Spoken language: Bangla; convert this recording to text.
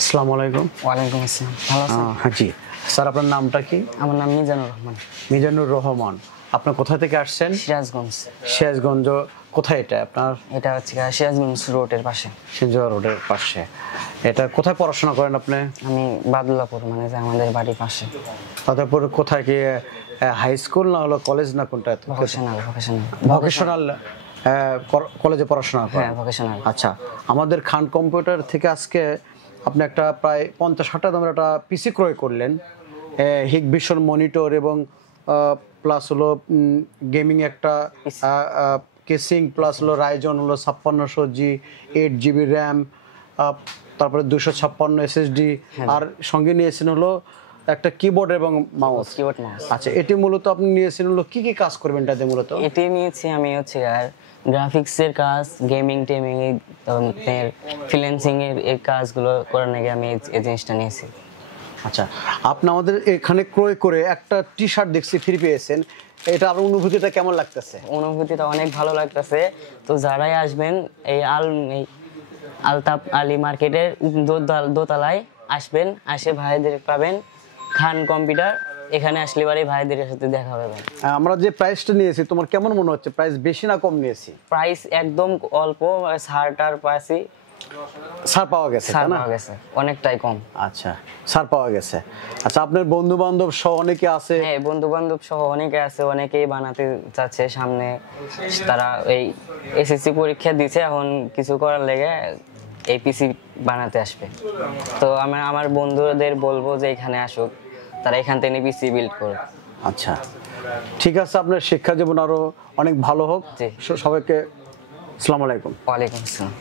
আসসালামু আলাইকুম। ওয়ালাইকুম আসসালাম। ভালো আছেন? হ্যাঁ জি স্যার, আপনার নামটা কি? আমার নাম মিজানুর রহমান। মিজানুর রহমান। আপনার কোথা থেকে আসছেন? সিরাজগঞ্জ। সিরাজগঞ্জ কোথায় এটা আপনার? এটা হচ্ছে সিরাজগঞ্জ রোডের পাশে। সিরাজগঞ্জ রোডের পাশে। এটা কোথায় পড়াশোনা করেন আপনি? আমি বাদুল্লাপুর, মানে যে আমাদের বাড়ির পাশে। তারপর কোথায় কি হাই স্কুল না হলো কলেজ না কোনটা? ভোকেশনাল। ভোকেশনাল কলেজে পড়াশোনা করেন? হ্যাঁ, ভোকেশনাল। আচ্ছা, আমাদের খান কম্পিউটার থেকে আজকে আপনি একটা প্রায় 50-60 দামের একটা পিসি ক্রয় করলেন, হিগভিশন মনিটর এবং প্লাস হলো গেমিং একটা কেসিং, প্লাস হলো রাইজন হলো 5600G 8GB র্যাম, তারপরে 256 SSD, আর সঙ্গে নিয়েছেন হলো একটা কিবোর্ড এবং মাউস। আচ্ছা, এটি মূলত আপনি নিয়েছেন হলো কি কি কাজ করবেন এটাতে? মূলত এটি নিয়েছি আমি হচ্ছে আর গ্রাফিক্সের কাজ, গেমিং টেমিং, ফ্রিল্যান্সিং এর এই কাজগুলো করার নাকি আমি এই জিনিসটা নিয়েছি। আচ্ছা, আপনি আমাদের এখানে ক্রয় করে একটা টি শার্ট দেখছি ফ্রি পেয়েছেন, এটা আর অনুভূতিটা কেমন লাগতেছে? অনুভূতিটা অনেক ভালো লাগতেছে। তো যারাই আসবেন এই আলতাপ আলী মার্কেটের দোতলায় আসবেন, আসে ভাইদের পাবেন খান কম্পিউটার। এখানে আসলে বাড়ি ভাইদের সাথে দেখা হবে। আমরা যে প্রাইসটা নিয়েছি তোমার কেমন মনে হচ্ছে? প্রাইস বেশি না কম নিয়েছি? প্রাইস একদম অল্প, ছাড়টার পাশে ছাড় পাওয়া গেছে, ছাড় পাওয়া গেছে, অনেকটাই কম। আচ্ছা, ছাড় পাওয়া গেছে। আচ্ছা, আপনার বন্ধু বান্ধব সহ অনেকে আছে? হ্যাঁ, বন্ধু বান্ধব সহ অনেকে আছে, অনেকেই বানাতে চাচ্ছে সামনে। তারা এই এসএসসি পরীক্ষা দিছে, এখন কিছু করার লেগে এই পিসি বানাতে আসবে। তো আমার বন্ধুদের বলবো যে এখানে আসুক, তারা এখান থেকে পিসি বিল্ড করুক। আচ্ছা, ঠিক আছে, আপনার শিক্ষা জীবন আরো অনেক ভালো হোক। সবাইকে আসসালামু আলাইকুম। ওয়ালাইকুম আসসালাম।